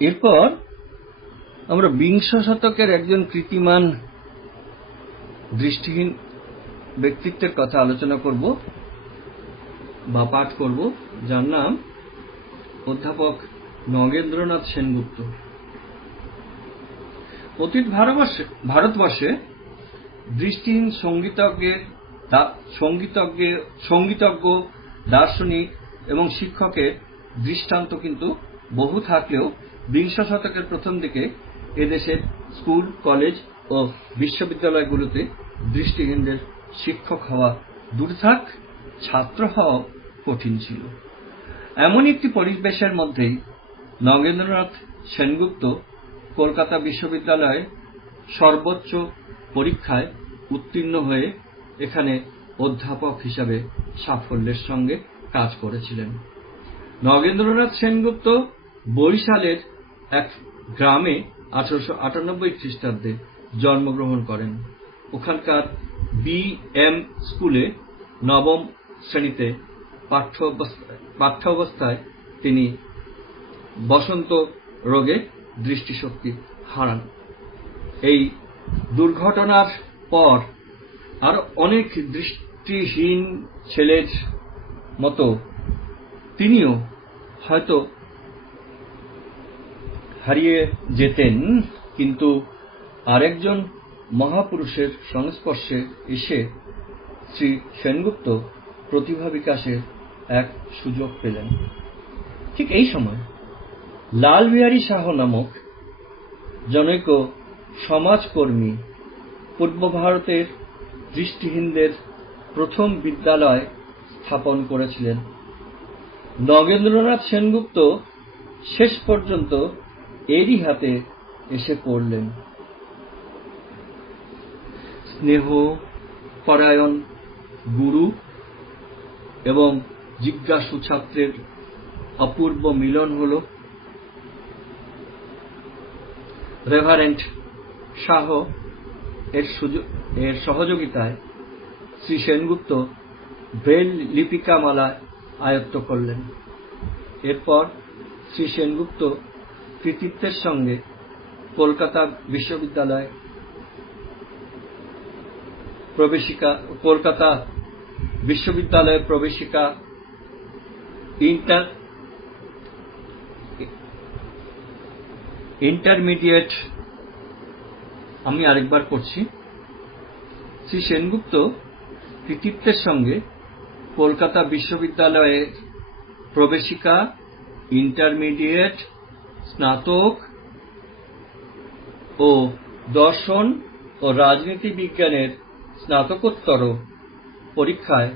এরপর আমরা বিংশ শতকের একজন কৃতিমান দৃষ্টিহীন ব্যক্তিত্বের কথা আলোচনা করব বা পাঠ করব, যার নাম অধ্যাপক নগেন্দ্রনাথ সেনগুপ্ত। অতীত ভারতবর্ষে দৃষ্টিহীন সঙ্গীতজ্ঞ, দার্শনিক এবং শিক্ষকের দৃষ্টান্ত কিন্তু বহু থাকলেও বিংশ শতকের প্রথম দিকে এদেশের স্কুল, কলেজ ও বিশ্ববিদ্যালয়গুলোতে দৃষ্টিহীনদের শিক্ষক হওয়া দূর থাক, ছাত্র হওয়া কঠিন ছিল। এমন একটি পরিবেশের মধ্যেই নগেন্দ্রনাথ সেনগুপ্ত কলকাতা বিশ্ববিদ্যালয়ে সর্বোচ্চ পরীক্ষায় উত্তীর্ণ হয়ে এখানে অধ্যাপক হিসাবে সাফল্যের সঙ্গে কাজ করেছিলেন। নগেন্দ্রনাথ সেনগুপ্ত বরিশালের এক গ্রামে 1898 খ্রিস্টাব্দে জন্মগ্রহণ করেন। ওখানকার বি.এম. স্কুলে নবম শ্রেণীতে পাঠ্যাবস্থায় তিনি বসন্ত রোগে দৃষ্টিশক্তি হারান। এই দুর্ঘটনার পর আরো অনেক দৃষ্টিহীন ছেলের মতো তিনিও হয়তো হারিয়ে যেতেন, কিন্তু আরেকজন মহাপুরুষের সংস্পর্শে এসে শ্রী সেনগুপ্ত প্রতিভা বিকাশের এক সুযোগ পেলেন। ঠিক এই সময় লালবিহারী শাহ নামক জনৈক সমাজকর্মী পূর্ব ভারতের দৃষ্টিহীনদের প্রথম বিদ্যালয় স্থাপন করেছিলেন। নগেন্দ্রনাথ সেনগুপ্ত শেষ পর্যন্ত এরই হাতে এসে পড়লেন। স্নেহ পরায়ণ গুরু এবং জিজ্ঞাসু ছাত্রের অপূর্ব মিলন হল। রেভারেন্ড শাহ এর সহযোগিতায় শ্রী সেনগুপ্ত ব্রেল লিপিকামালা আয়ত্ত করলেন। এরপর শ্রী সেনগুপ্ত কৃতিত্বের সঙ্গে কলকাতা বিশ্ববিদ্যালয় প্রবেশিকা ইন্টারমিডিয়েট আমি আরেকবার পড়ছি। শ্রী সেনগুপ্ত কৃতিত্বের সঙ্গে কলকাতা বিশ্ববিদ্যালয়ের প্রবেশিকা, ইন্টারমিডিয়েট, স্নাতক ও দর্শন ও রাজনীতি বিজ্ঞানের স্নাতকোত্তর পরীক্ষায়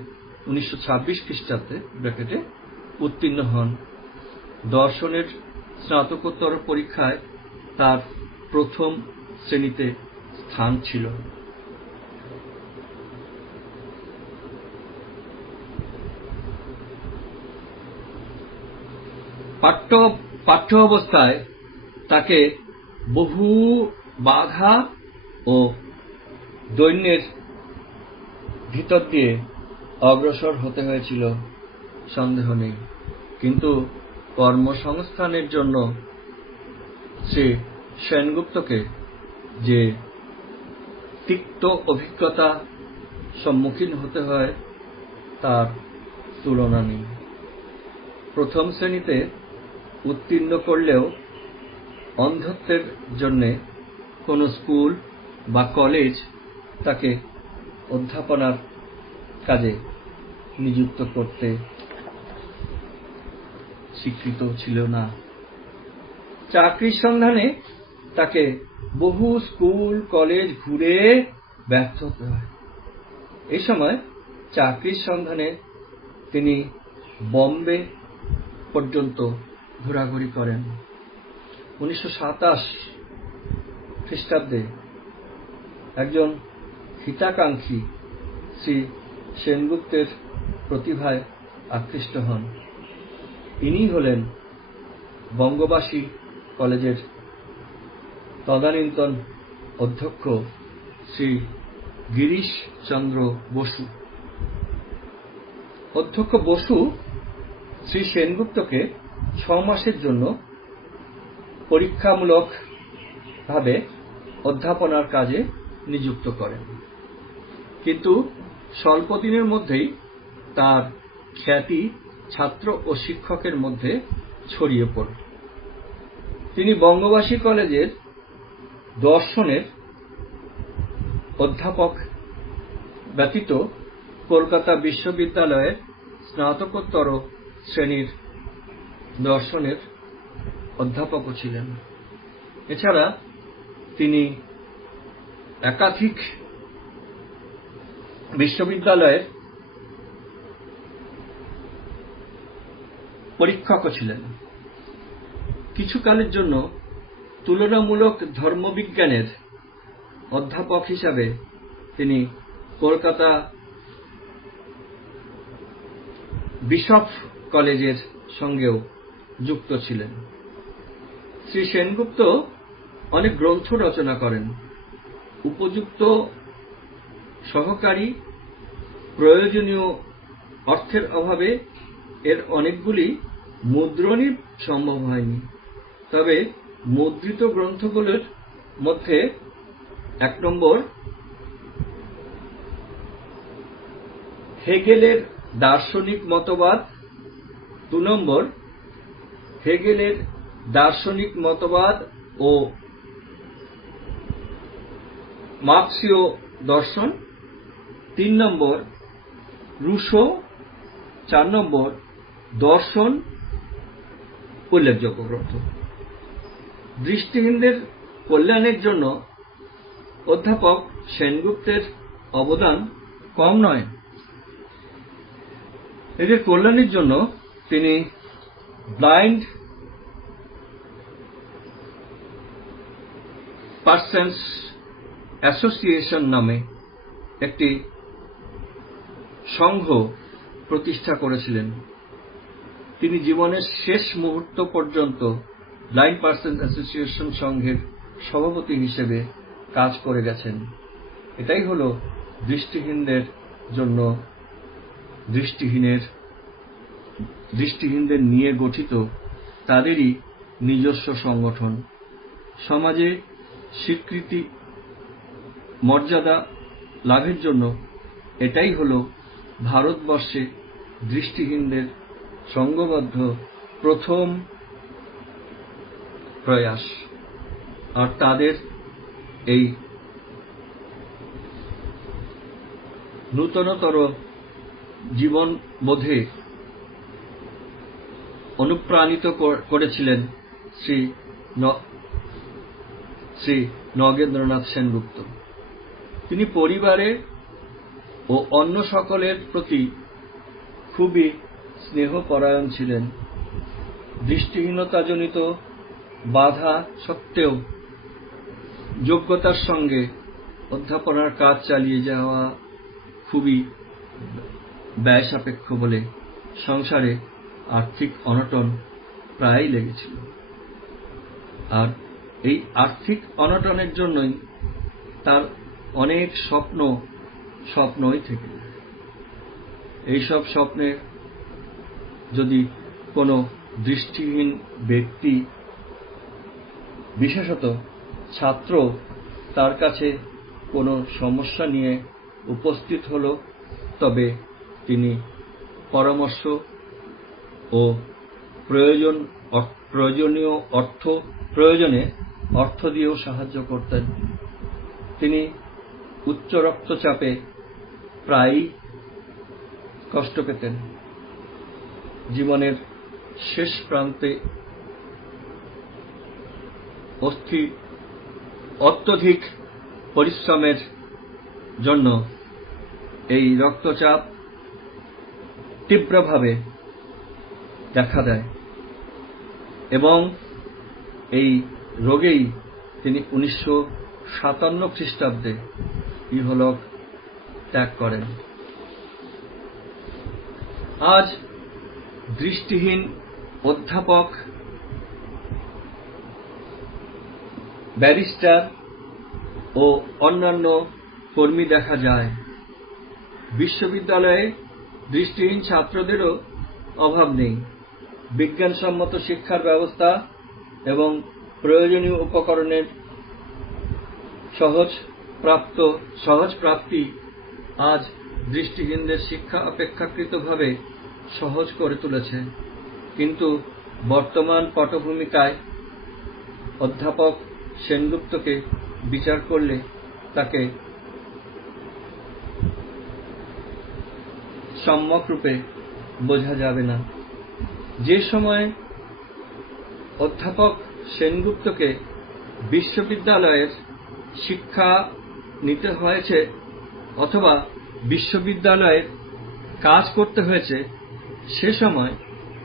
1926 খ্রিস্টাব্দে ব্র্যাকেটে উত্তীর্ণ হন। দর্শনের স্নাতকোত্তর পরীক্ষায় তার প্রথম শ্রেণীতে স্থান ছিল। পাঠ্য অবস্থায় তাকে বহু বাধা ও দৈন্যের ভিতর দিয়ে অগ্রসর হতে হয়েছিল, সন্দেহ নেই, কিন্তু কর্মসংস্থানের জন্য শ্রী সেনগুপ্তকে যে তিক্ত অভিজ্ঞতা সম্মুখীন হতে হয় তার তুলনা নেই। প্রথম শ্রেণীতে উত্তীর্ণ করলেও অন্ধত্বের জন্য কোনো স্কুল বা কলেজ তাকে অধ্যাপনার কাজে নিযুক্ত করতে স্বীকৃত ছিল না। চাকরির সন্ধানে তাকে বহু স্কুল কলেজ ঘুরে ব্যর্থ হতে হয়। এই সময় চাকরির সন্ধানে তিনি বম্বে পর্যন্ত ঘোরাঘুরি করেন। 1927 খ্রিস্টাব্দে একজন হিতাকাঙ্ক্ষী শ্রী সেনগুপ্তের প্রতিভায় আকৃষ্ট হন। ইনি হলেন বঙ্গবাসী কলেজের তদানীন্তন অধ্যক্ষ শ্রী গিরিশ চন্দ্র বসু। অধ্যক্ষ বসু শ্রী সেনগুপ্তকে 6 মাসের জন্য পরীক্ষামূলকভাবে অধ্যাপনার কাজে নিযুক্ত করেন, কিন্তু স্বল্প দিনের মধ্যেই তার খ্যাতি ছাত্র ও শিক্ষকের মধ্যে ছড়িয়ে পড়ে। তিনি বঙ্গবাসী কলেজের দর্শনের অধ্যাপক ব্যতীত কলকাতা বিশ্ববিদ্যালয়ের স্নাতকোত্তর শ্রেণীর দর্শনের অধ্যাপকও ছিলেন। এছাড়া তিনি একাধিক বিশ্ববিদ্যালয়ের পরীক্ষকও ছিলেন। কিছুকালের জন্য তুলনামূলক ধর্মবিজ্ঞানের অধ্যাপক হিসাবে তিনি কলকাতা বিশপ কলেজের সঙ্গেও যুক্ত ছিলেন। শ্রী সেনগুপ্ত অনেক গ্রন্থ রচনা করেন। উপযুক্ত সহকারী প্রয়োজনীয় অর্থের অভাবে এর অনেকগুলি মুদ্রণই সম্ভব হয়নি। তবে মুদ্রিত গ্রন্থগুলোর মধ্যে 1 নম্বর হেগেলের দার্শনিক মতবাদ, 2 নম্বর হেগেলের দার্শনিক মতবাদ ও মার্ক্সীয় দর্শন, 3 নম্বর রুশো, 4 নম্বর দর্শন উল্লেখযোগ্য গ্রন্থ। দৃষ্টিহীনদের কল্যাণের জন্য অধ্যাপক সেনগুপ্তের অবদান কম নয়। এদের কল্যাণের জন্য তিনি ব্লাইন্ড পার্সনস অ্যাসোসিয়েশন নামে একটি সংঘ প্রতিষ্ঠা করেছিলেন। তিনি জীবনের শেষ মুহূর্ত পর্যন্ত ব্লাইন্ড পার্সন অ্যাসোসিয়েশন সংঘের সভাপতি হিসেবে কাজ করে গেছেন। এটাই হল দৃষ্টিহীনদের জন্য দৃষ্টিহীনদের নিয়ে গঠিত তাদেরই নিজস্ব সংগঠন। সমাজে স্বীকৃতি মর্যাদা লাভের জন্য এটাই হল ভারতবর্ষে দৃষ্টিহীনদের সংঘবদ্ধ প্রথম প্রয়াস। আর তাদের এই নূতনতর জীবনবোধে অনুপ্রাণিত করেছিলেন শ্রী নগেন্দ্রনাথ সেনগুপ্ত। তিনি পরিবারে ও অন্য সকলের প্রতি খুবই স্নেহপরায়ণ ছিলেন। দৃষ্টিহীনতাজনিত বাধা সত্ত্বেও যোগ্যতার সঙ্গে অধ্যাপনার কাজ চালিয়ে যাওয়া খুবই ব্যয়সাপেক্ষ বলে সংসারে আর্থিক অনটন প্রায়ই লেগেছিল। আর এই আর্থিক অনটনের জন্যই তার অনেক স্বপ্নই থেকে যায়। এইসব স্বপ্নে যদি কোনো দৃষ্টিহীন ব্যক্তি, বিশেষত ছাত্র, তার কাছে কোনো সমস্যা নিয়ে উপস্থিত হল, তবে তিনি পরামর্শ ও প্রয়োজনে অর্থ দিয়েও সাহায্য করতেন। তিনি উচ্চ রক্তচাপে প্রায়ই কষ্ট পেতেন। জীবনের শেষ প্রান্তে অত্যধিক পরিশ্রমের জন্য এই রক্তচাপ তীব্রভাবে দেখা দেয় এবং এই রোগেই তিনি 1957 খ্রিস্টাব্দে ইহলোক ত্যাগ করেন। আজ দৃষ্টিহীন অধ্যাপক, ব্যারিস্টার ও অন্যান্য কর্মী দেখা যায়। বিশ্ববিদ্যালয়ে দৃষ্টিহীন ছাত্রদেরও অভাব নেই। বিজ্ঞানসম্মত শিক্ষার ব্যবস্থা এবং প্রয়োজনীয় উপকরণের সহজ প্রাপ্তি আজ দৃষ্টিহীনদের শিক্ষা অপেক্ষাকৃতভাবে সহজ করে তুলেছে। কিন্তু বর্তমান পটভূমিকায় অধ্যাপক সেনগুপ্তকে বিচার করলে তাকে সম্যকরূপে বোঝা যাবে না। যে সময় অধ্যাপক সেনগুপ্তকে বিশ্ববিদ্যালয়ের শিক্ষা নিতে হয়েছে অথবা বিশ্ববিদ্যালয়ের কাজ করতে হয়েছে, সে সময়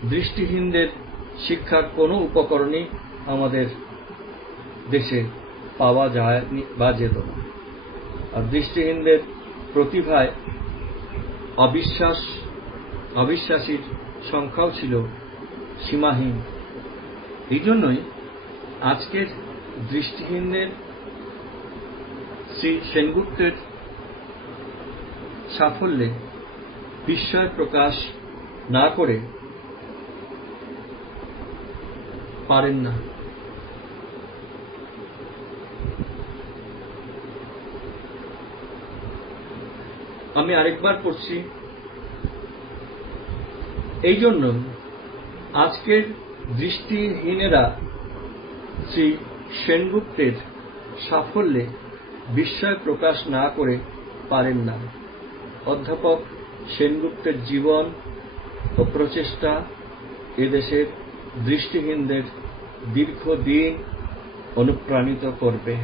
দৃষ্টিহীনদের শিক্ষার কোনো উপকরণই আমাদের দেশে পাওয়া যায়নি বা যেত না। আর দৃষ্টিহীনদের প্রতিভায় অবিশ্বাসীর সংখ্যাও ছিল সীমাহীন। এই জন্যই আজকের দৃষ্টিহীনদের শ্রী সেনগুপ্তের সাফল্যে বিস্ময় প্রকাশ না করে পারেন না। আমি আরেকবার পড়ছি। এই জন্য আজকের দৃষ্টিহীনেরা শ্রী সেনগুপ্তের সাফল্যে বিস্ময় প্রকাশ না করে পারেন না। অধ্যাপক সেনগুপ্তের জীবন ও প্রচেষ্টা এদেশের দৃষ্টিহীনদের দীর্ঘদিন অনুপ্রাণিত করবে।